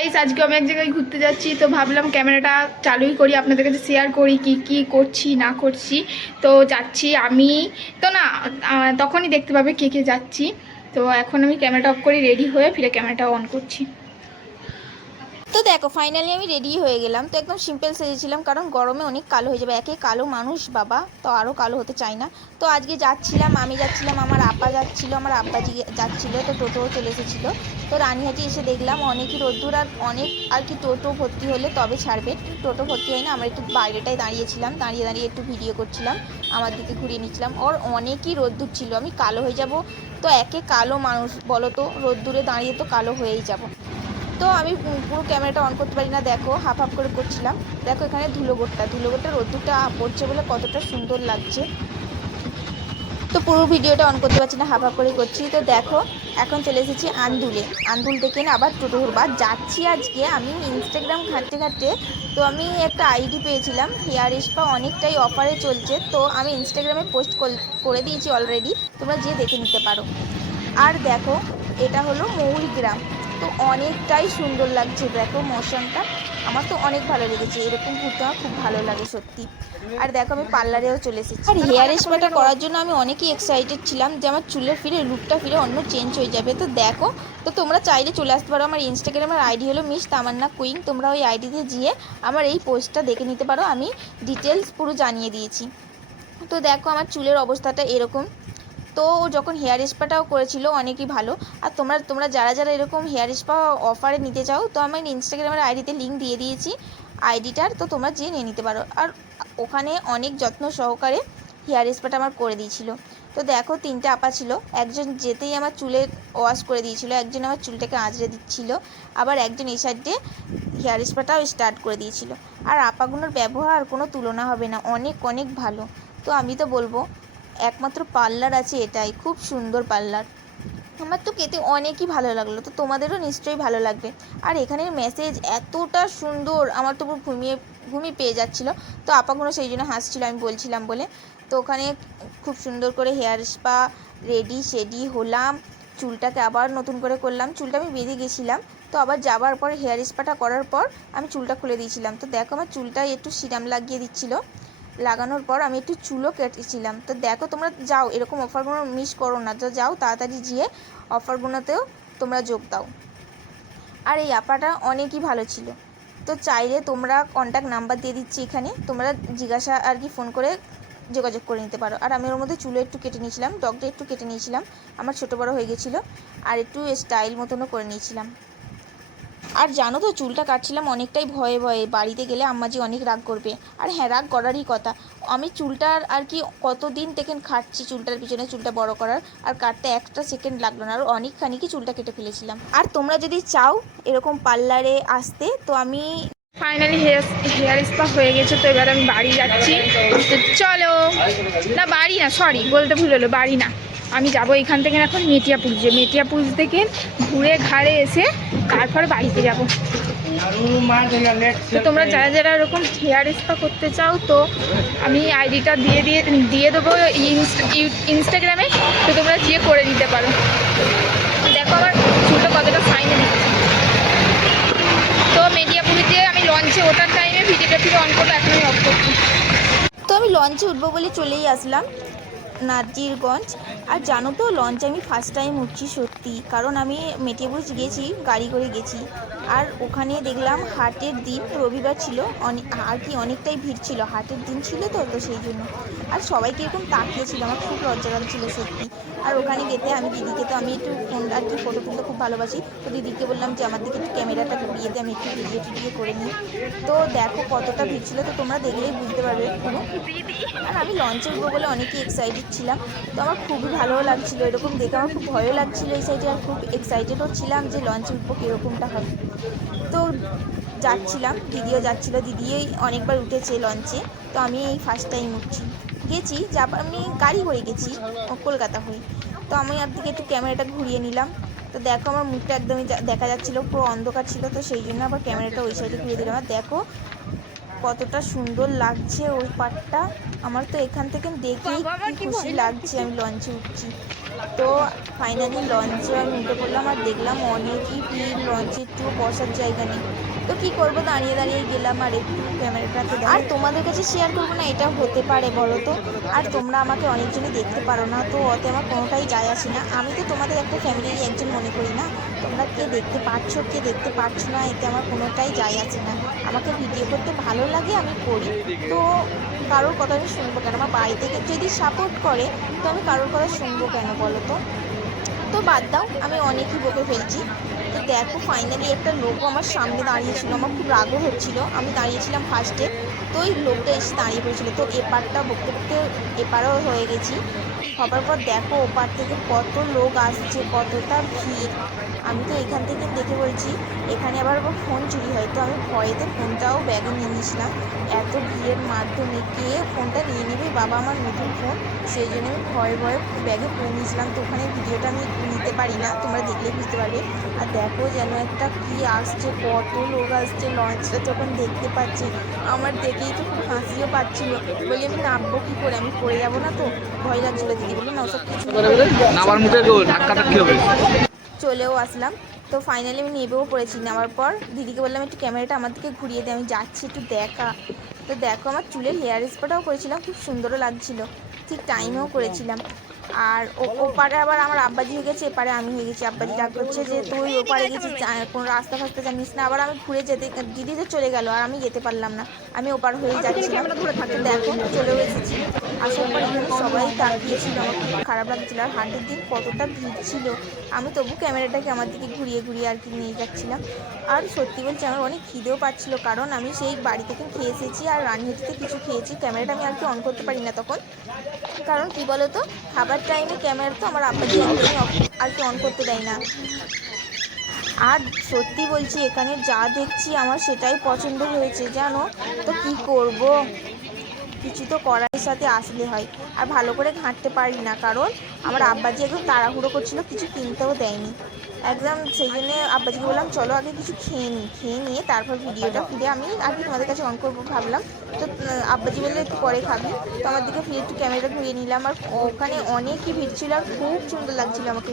Guys আজকে আমি এক জায়গায় ঘুরতে যাচ্ছি, তো ভাবলাম ক্যামেরাটা চালুই করি, আপনাদের কাছে শেয়ার করি কি কি করছি না করছি। তো যাচ্ছি আমি, তো না তখনই দেখতে পাবে কে কে যাচ্ছি। তো এখন আমি ক্যামেরাটা অফ করি, রেডি হয়ে ফিরে ক্যামেরাটা অন করছি। তো দেখো ফাইনালি আমি রেডি হয়ে গেলাম। তো একদম সিম্পল সেজেছিলাম, কারণ গরমে অনেক কালো হয়ে যাবে, একে কালো মানুষ বাবা, তো আরও কালো হতে চাই না। তো আজকে যাচ্ছিলাম, আমি যাচ্ছিলাম, আমার আপা যাচ্ছিলো, আমার আব্বাজি যাচ্ছিলো, তো টোটোও চলে এসেছিলো। তো রানীহাটি এসে দেখলাম অনেকই রোদ্দুর, আর অনেক আর কি টোটো ভর্তি হলে তবে ছাড়বে, টোটো ভর্তি হয় না। আমরা একটু বাইরেটায় দাঁড়িয়েছিলাম, দাঁড়িয়ে দাঁড়িয়ে একটু ভিডিও করছিলাম, আমার দিকে ঘুরিয়ে নিচ্ছিলাম। ওর অনেকই রোদ্দুর ছিল, আমি কালো হয়ে যাব, তো একে কালো মানুষ বলো তো, রোদ্দুরে দাঁড়িয়ে তো কালো হয়েই যাব। তো আমি পুরো ক্যামেরাটা অন করতে পারি না, দেখো হাফ হাফ করে করছিলাম। দেখো এখানে ধুলোগোটটা রোদ্দুরটা পড়ছে বলে কতটা সুন্দর লাগছে। তো পুরো ভিডিওটা অন করতে পারছি না, হাফ হাফ করে করছি। তো দেখো এখন চলে এসেছি আন্দুলে, আন্দুল থেকে না আবার টোটো ধরবা যাচ্ছি। আজকে আমি ইনস্টাগ্রাম ঘাঁটতে ঘাঁটতে তো আমি একটা আইডি পেয়েছিলাম, হেয়ার স্পা অনেকটাই অফারে চলছে, তো আমি ইনস্টাগ্রামে পোস্ট করে দিয়েছি অলরেডি, তোমরা যেয়ে দেখে নিতে পারো। আর দেখো এটা হলো মৌরিগ্রাম, তো অনেকটাই সুন্দর লাগছে, দেখো মৌসুমটা আমার তো অনেক ভালো লেগেছে, এরকম ঘুরতে আমার খুব ভালো লাগে সত্যি। আর দেখো আমি পার্লারেও চলে এসেছি, আর হেয়ার স্পাটা করার জন্য আমি অনেকই এক্সাইটেড ছিলাম যে আমার চুলের লুকটা ফিরে অন্য চেঞ্জ হয়ে যাবে। তো দেখো, তো তোমরা চাইলে চলে আসতে পারো, আমার ইনস্টাগ্রামের আইডি হলো মিস তামান্না কুইং, তোমরা ওই আইডিতে গিয়ে আমার এই পোস্টটা দেখে নিতে পারো, আমি ডিটেলস পুরো জানিয়ে দিয়েছি। তো দেখো আমার চুলের অবস্থাটা এরকম। তো ও যখন হেয়ার স্পাটাও করেছিল অনেকই ভালো। আর তোমরা যারা যারা এরকম হেয়ার স্পা অফারে নিতে চাও, তো আমি ইনস্টাগ্রামের আইডিতে লিঙ্ক দিয়ে দিয়েছি আইডিটার, তো তোমরা যেয়ে নিয়ে নিতে পারো। আর ওখানে অনেক যত্ন সহকারে হেয়ার স্পাটা আমার করে দিয়েছিল। তো দেখো তিনটে আপা ছিল, একজন যেতেই আমার চুলের ওয়াশ করে দিয়েছিল, একজন আমার চুলটাকে আঁচড়ে দিচ্ছিল, আবার একজন এই সাইডে হেয়ার স্পাটাও স্টার্ট করে দিয়েছিল। আর আপাগুলোর ব্যবহার কোনো তুলনা হবে না, অনেক অনেক ভালো। তো আমি তো বলবো একমাত্র পার্লার আছে এটাই, খুব সুন্দর পার্লার। আমার তো খেতে অনেকই ভালো লাগলো, তো তোমাদেরও নিশ্চয়ই ভালো লাগবে। আর এখানের মেসেজ এতটা সুন্দর, আমার তো পুরো ঘুমিয়ে পেয়ে যাচ্ছিলো। তো আপাগুলো সেই জন্য হাসছিলো আমি বলছিলাম বলে। তো ওখানে খুব সুন্দর করে হেয়ার স্পা রেডি হলাম, চুলটাকে আবার নতুন করে করলাম, চুলটা আমি বেঁধে গেছিলাম, তো আবার যাবার পর হেয়ার স্পাটা করার পর আমি চুলটা খুলে দিয়েছিলাম। তো দেখো আমার চুলটা একটু সিরাম লাগিয়ে দিচ্ছিলো, লাগানোর পর আমি একটু চুলও কেটেছিলাম। তো দেখো তোমরা যাও, এরকম অফারগুলো মিস করো না, তো যাও তাড়াতাড়ি গিয়ে অফারগুলোতেও তোমরা যোগ দাও। আর এই আপাটা অনেকই ভালো ছিল, তো চাইলে তোমরা কন্ট্যাক্ট নাম্বার দিয়ে দিচ্ছি এখানে, তোমরা জিজ্ঞাসা আর কি ফোন করে যোগাযোগ করে নিতে পারো। আর আমি ওর মধ্যে চুলো একটু কেটে নিয়েছিলাম, ডগটা একটু কেটে নিয়েছিলাম, আমার ছোটো বড়ো হয়ে গেছিলো, আর একটু স্টাইল মতনও করে নিয়েছিলাম। আর জানো তো চুলটা কাটছিলাম অনেকটাই ভয়ে ভয়ে, বাড়িতে গেলে আম্মাজি অনেক রাগ করবে। আর হ্যাঁ, রাগ করারই কথা, আমি চুলটার আর কি কতদিন থেকে খাটছি চুলটার পিছনে, চুলটা বড় করার, আর কাটতে একটা সেকেন্ড লাগলো না, আর অনেকখানিকই চুলটা কেটে ফেলেছিলাম। আর তোমরা যদি চাও এরকম পার্লারে আসতে, তো আমি ফাইনালি হেয়ার স্পা হয়ে গেছে, তো এবার আমি বাড়ি যাচ্ছি। তো চলো, না বাড়ি না, সরি বলতে ভুল হলো, বাড়ি না, আমি যাবো এখান থেকে এখন মেটিয়াপুল থেকে ঘুরে ঘাড়ে এসে তারপর বাড়িতে যাব। তো তোমরা যারা যারা এরকম হেয়ার স্পা করতে চাও, তো আমি আইডিটা দিয়ে দেবো ইনস্টাগ্রামে, তো তোমরা গিয়ে করে নিতে পারো। দেখো আমার চুলটা কতটা ফাইনে দিচ্ছে। তো মেডিয়াপুরিতে আমি লঞ্চে ওঠার টাইমে ভিডিওটা ফিরে অন করবো, এখন আমি অফ করছি। তো আমি লঞ্চে উঠবো বলে চলেই আসলাম নাজিরগঞ্জ। আর জানো তো লঞ্চে আমি ফার্স্ট টাইম উঠছি সত্যি, কারণ আমি মেটিয়াপুর গেছি, গাড়ি করে গেছি। আর ওখানে দেখলাম হাটের দিন, রবিবার ছিল, আর কি অনেকটাই ভিড় ছিল, হাটের দিন ছিল, তো সেই জন্য। আর সবাইকে এরকম তাকিয়েছিল, আমার খুব লজ্জা লাগছিল সত্যি। আর ওখানে গেতে আমি দিদিকে, তো আমি একটু ফোন আর কি ফটো তুলতে খুব ভালোবাসি, তো দিদিকে বললাম যে আমার দিকে একটু ক্যামেরাটা ঘুরিয়ে দিয়ে আমি একটু ভিডিও করে নিই। তো দেখো কতটা ভিড় ছিল, তো তোমরা দেখলেই বুঝতে পারবে পুরো। আর আমি লঞ্চে উঠবো বলে অনেকই এক্সাইটেড ছিলাম, তো আমার খুবই ভালোও লাগছিলো, এরকম দেখে আমার খুব ভয়ও লাগছিলো এই সাইডে, আর খুব এক্সাইটেডও ছিলাম যে লঞ্চে উঠবো কীরকমটা হবে। তো যাচ্ছিলাম, দিদিও যাচ্ছিলো, দিদিও অনেকবার উঠেছে লঞ্চে, তো আমি এই ফার্স্ট টাইম উঠছি। গেছি আমি গাড়ি করে গেছি কলকাতা হয়ে। তো আমি আর দিকে একটু ক্যামেরাটা ঘুরিয়ে নিলাম। তো দেখো আমার মুখটা একদমই দেখা যাচ্ছিলো, পুরো অন্ধকার ছিল, তো সেই জন্য আবার ক্যামেরাটা ওই সাইডে ঘুরিয়ে দিলাম। আর দেখো কতটা সুন্দর লাগছে ওই পাড়টা। আমার তো এখান থেকে দেখেই কি খুশি লাগছে, আমি লঞ্চে উঠছি। তো ফাইনালি লঞ্চে আমি উঠে পড়লাম আর দেখলাম অনেকই ভিড়, লঞ্চে একটু বসার জায়গা নেই। তো কি করব, দাঁড়িয়ে দাঁড়িয়ে গেলাম আর একটু ক্যামেরাটাকে আর তোমাদের কাছে শেয়ার করবো না, এটা হতে পারে বলো তো? আর তোমরা আমাকে অনেকজনই দেখতে পারো না, তো অতে আমার কোনোটাই যায় আসে না। আমি তো তোমাদের একটা ফ্যামিলির একজন মনে করি না। তোমরা কে দেখতে পাচ্ছ কে দেখতে পাচ্ছ না, এতে আমার কোনোটাই যায় আসে না। আমাকে ভিডিও করতে ভালো লাগে, আমি করি। তো কারোর কথা আমি শুনবো কেন? আমার বাড়ি থেকে যদি সাপোর্ট করে তো আমি কারোর কথা শুনবো কেন বলো তো? তো বাদ দাও, আমি অনেকই বকে ফেলছি। তো দেখো ফাইনালি একটা লোক আমার সামনে দাঁড়িয়েছিল, আমার খুব রাগও হচ্ছিল। আমি দাঁড়িয়েছিলাম ফার্স্টে, তো ওই লোকটা এসে দাঁড়িয়ে পড়েছিল। তো এপারটা বকতে বকতে এপারও হয়ে গেছি। হবার পর দেখো ওপার থেকে কত লোক আসছে, কতটা ভিড়। আমি তো এখান থেকে দেখে বলছি এখানে আবার ফোন চুরি হয়, তো আমি ভয়েতে ফোনটাও ব্যাগে নিয়ে নিয়েছিলাম। এত ভিড়ের মাধ্যমে কে ফোনটা নিয়ে নেবে, বাবা আমার নতুন ফোন, সেই জন্য আমি ভয়ে ভয়ে ব্যাগে পুরে নিয়েছিলাম। তো ওখানে ভিডিওটা আমি নিতে পারি না, তোমরা দেখলেই বুঝতে পারবে। আর দেখো যেন একটা কি আসছে, কত লোক আসছে লঞ্চটা যখন দেখতে পাচ্ছি। আমার দেখেই তো খুব হাসিও পাচ্ছিল, বলি আমি নামবো কী করে, আমি পড়ে যাবো না তো, ভয় লাগছিলো। দিদি বললো না ওসব কিছু চলেও আসলাম। তো ফাইনালি আমি নেবেও পড়েছি, নেওয়ার পর দিদিকে বললাম একটু ক্যামেরাটা আমার দিকে ঘুরিয়ে দিয়ে, আমি যাচ্ছি একটু দেখা। তো দেখো আমার চুলের হেয়ার স্পাটাও করেছিলাম, খুব সুন্দরও লাগছিলো, ঠিক টাইমেও করেছিলাম। আর ওপারে আবার আমার আব্বাজি হয়ে গেছে, এপারে আমি হয়ে গেছি। আব্বাজি রাগ করছে যে তুই ওপারে গেছিস, কোনো রাস্তা ফাস্তা জানিস না। আবার আমি ঘুরে যেতে, দিদি তো চলে গেল আর আমি যেতে পারলাম না, আমি ওপার হয়ে যাচ্ছিলাম। দেখো চলেও এসেছি। আসার পর এখানে সবাই তাকিয়েছিল, আমার খুব খারাপ লাগছিলো। আর হাটের দিন কতটা ভিড় ছিল, আমি তবু ক্যামেরাটাকে আমার দিকে ঘুরিয়ে ঘুরিয়ে আর কি নিয়ে যাচ্ছিলাম। আর সত্যি বলছি আমার অনেক খিদেও পাচ্ছিলো, কারণ আমি সেই বাড়ি থেকে খেয়ে এসেছি আর রান্নাটিতে কিছু খেয়েছি। ক্যামেরাটা আমি আর কি অন করতে পারি না তখন, কারণ কি বলো তো, খাবার টাইমে ক্যামেরা তো আমার আব্বাজি একদমই আর কি অন করতে দেয় না। আর সত্যি বলছি এখানে যা দেখছি আমার সেটাই পছন্দ হয়েছে জানো। তো কি করব, কিছু তো করার সাথে আসলে হয়। আর ভালো করে ঘাঁটতে পারি না, কারণ আমার আব্বাজি একদম তাড়াহুড়ো করছিল, কিছু কিনতেও দেয়নি একদম। সেই জন্যে আব্বাজিকে বললাম চলো আগে কিছু খেয়ে নিই, খেয়ে নিয়ে তারপর ভিডিওটা ফিরে আমি আর কি তোমাদের কাছে অন করবো ভাবলাম। তো আব্বাজি বললে একটু পরে খাবি, তো আমার দিকে ফিরে একটু ক্যামেরাটা ঘুরিয়ে নিলাম। আর ওখানে অনেকই ভিড় ছিল আর খুব সুন্দর লাগছিলো আমাকে।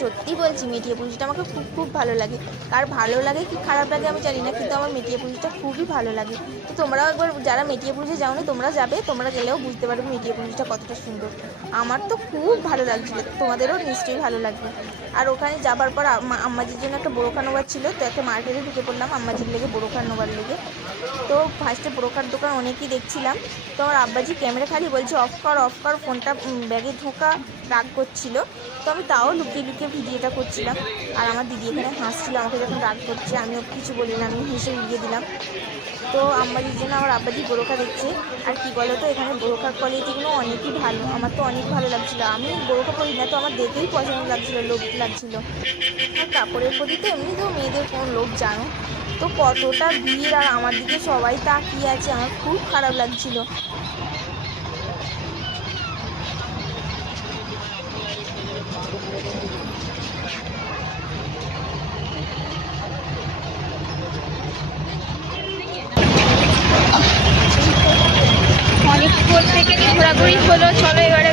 সত্যি বলছি মেটিয়া পুজোটা আমাকে খুব খুব ভালো লাগে। কার ভালো লাগে কি খারাপ লাগে আমি জানি না, কিন্তু আমার মেটিয়া পুজোটা খুবই ভালো লাগে। তো তোমরাও একবার যারা মেটিয়া পুজো যাও না তোমরা যাবে, তোমরা গেলেও বুঝতে পারবে মেটিয়া পুজোটা কতটা সুন্দর। আমার তো খুব ভালো লাগছিলো, তোমাদেরও নিশ্চয়ই ভালো লাগবে। আর ওখানে যাবার পর আম্মাজির জন্য একটা বোরখা নেওয়ার ছিল, তো একটা মার্কেটে ঢুকে পড়লাম আম্মাজির লেগে বোরখা নেওয়ার লেগে। তো ফার্স্টে বোরখার দোকান অনেকই দেখছিলাম, তো আমার আব্বাজি ক্যামেরা খালি বলছে অফ কর ফোনটা ব্যাগে ঢোকা, রাগ করছিল। তো আমি তাও লুকিয়ে লুকিয়ে ভিডিওটা করছিলাম। আর আমার দিদি এখানে হাসছিল আমাকে যখন রাগ করছে, আমিও কিছু বলি না, আমি হেসে উড়িয়ে দিলাম। তো আম্বাজির জন্য আমার আব্বাজি বোরখা দেখছে। আর কি বলো তো, এখানে বোরখার কোয়ালিটিগুলো অনেকই ভালো, আমার তো অনেক ভালো লাগছিলো। আমি বোরখা পরি না, তো আমার দেখেই পছন্দ লাগছিলো, লোভ লাগছিলো। আর কাপড়ের প্রতি তো এমনিতেও মেয়েদের কোনো লোভ জানো। তো কতটা ভিড় আর আমার দিকে সবাই তাকিয়ে আছে, আমার খুব খারাপ লাগছিলো। অনেকক্ষণ থেকে ঘোরাঘুরি হলো, চলো এবারে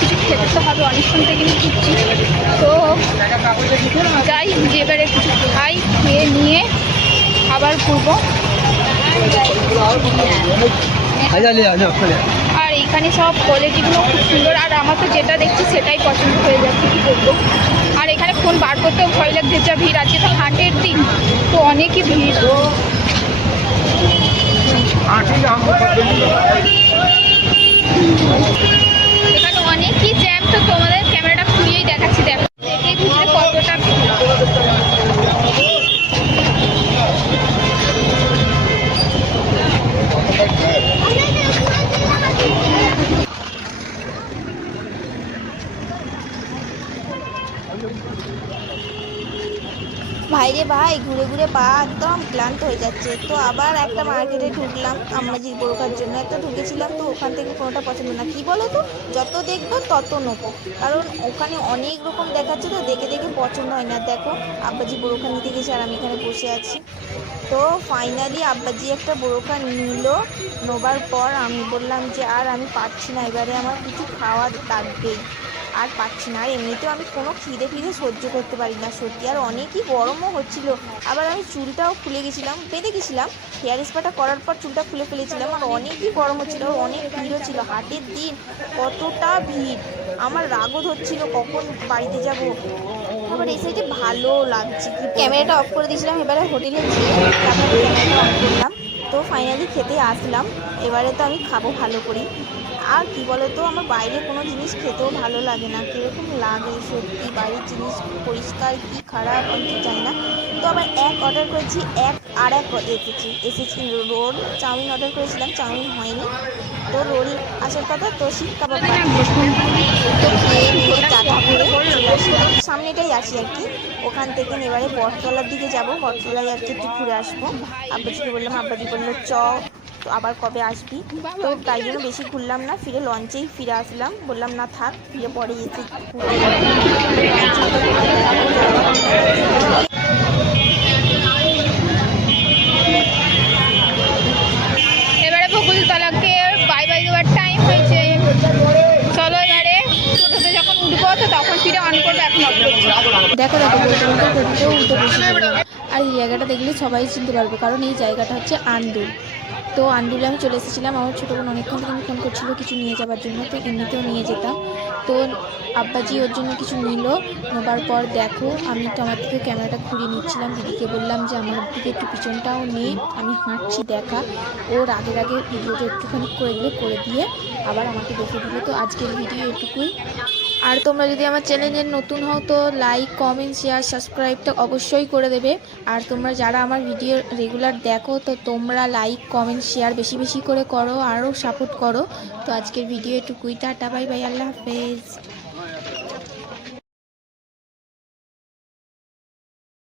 কিছু খেতে তো হবে, অনেকক্ষণ থেকে ঘুরছি। তো যাই, যে এবারে কিছু খাই, খেয়ে নিয়ে আবার ঘুরবো। আর এখানে সব কোয়ালিটিগুলো খুব সুন্দর, আর আমার তো যেটা দেখছি সেটাই পছন্দ হয়ে যাচ্ছে, কী করবো। আর এখানে ফোন বার করতেও ভয় লাগছে, যা ভিড়। আজকে তো হাটের দিন, তো অনেকই ভিড়। এখানে অনেকই জ্যাম, তো তোমাদের ক্যামেরাটা ঘুরিয়েই দেখাচ্ছি, দেখো দেখেই বুঝলে কতটা ভাইরে ভাই, ঘুরে ঘুরে পা একদম ক্লান্ত হয়ে যাচ্ছে। তো আবার একটা মার্কেটে ঢুকলাম আম্মাজির বোরখার জন্য। একটা ঢুকেছিলাম, তো ওখান থেকে কোনোটা পছন্দ না। কি বলো তো, যত দেখবো তত নেবো, কারণ ওখানে অনেক রকম দেখাচ্ছে, তো দেখে দেখে পছন্দ হয় না। দেখো আব্বাজি বোরখা নিতে গেছে আর আমি এখানে বসে আছি। তো ফাইনালি আব্বাজি একটা বোরখা নিল। নেবার পর আমি বললাম যে আর আমি পারছি না, এবারে আমার কিছু খাওয়া লাগবেই, আর পাচ্ছি না। আর এমনিতেও আমি কোনো খিদে ফিদে সহ্য করতে পারি না সত্যি। আর অনেকই গরমও হচ্ছিল। আবার আমি চুলটাও খুলে গেছিলাম, বেঁধে গেছিলাম, হেয়ার স্পাটা করার পর চুলটা খুলে ফেলেছিলাম। আর অনেকই গরম হচ্ছিল, অনেক ভিড়ও ছিল। হাটের দিন কতটা ভিড়, আমার রাগও ধরছিল কখন বাড়িতে যাব। আবার এই সাইডে ভালো লাগছে, কি ক্যামেরাটা অফ করে দিয়েছিলাম। এবারে হোটেলে গিয়ে তারপর ক্যামেরাটা অন করলাম। তো ফাইনালি খেতে আসলাম। এবারে তো আমি খাবো ভালো করি। আর কি বলো তো, আমার বাইরে কোনো জিনিস খেতেও ভালো লাগে না, কীরকম লাগে সত্যি। বাইরের জিনিস পরিষ্কার কি খারাপ আমি তো জানি না। তো আবার এক অর্ডার করেছি, আর এক এসেছি রোল। চাউমিন অর্ডার করেছিলাম, চাউমিন হয়নি, তো রোল আসার কথা। তো শিক কাবাব তো খেয়ে নিয়ে টাটা করে চলে আসলাম। সামনেটাই আছি আর কি, ওখান থেকে এবারে বটতলার দিকে যাব। বটতলায় আর কি একটু ঘুরে আসবো। আব্বাজিকে বললাম, আব্বাজি বললো চ, তো আবার কবে আসবি। তো তাই জন্য বেশি ঘুরলাম না, ফিরে লঞ্চেই ফিরে আসলাম। বললাম না থাক, ফিরে পরে এসে এবারে বকুলতলাকে বাই বাই দেওয়ার টাইম হয়েছে। চলো এবারে টোটোতে যখন উঠবো তো তখন ফিরে অন করবো। এখন অফ করছি। দেখো দেখো বলতে বলতে টোটোতেও উঠে বসে পড়লাম। আর এই জায়গাটা দেখলে সবাই চিনতে পারবে, কারণ এই জায়গাটা হচ্ছে আন্দুল। তো আন্দুলে আমি চলে এসেছিলাম। আমার ছোটো বোন অনেকক্ষণ থেকে আমি ফোন করছিলো কিছু নিয়ে যাওয়ার জন্য, তো এমনিতেও নিয়ে যেতাম। তো আব্বাজি ওর জন্য কিছু নিল। নেবার পর দেখো আমি তো আমার থেকে ক্যামেরাটা ঘুরিয়ে নিচ্ছিলাম। দিদিকে বললাম যে আমার দিকে একটু পিছনটাও নিয়ে আমি হাঁটছি দেখা। ওর আগের আগে ভিডিওটা একটুখানি করে দিলে, করে দিয়ে আবার আমাকে দেখে দিল। তো আজকের ভিডিও এটুকুই। আর তোমরা যদি আমার চ্যানেলে নতুন হও তো লাইক, কমেন্ট, শেয়ার, সাবস্ক্রাইবটা অবশ্যই করে দেবে। আর তোমরা যারা আমার ভিডিও রেগুলার দেখো তো তোমরা লাইক, কমেন্ট, শেয়ার বেশি বেশি করে করো, আরও সাপোর্ট করো। তো আজকের ভিডিও এটুকুই। টাটা, বাই বাই, আল্লাহ হাফেজ।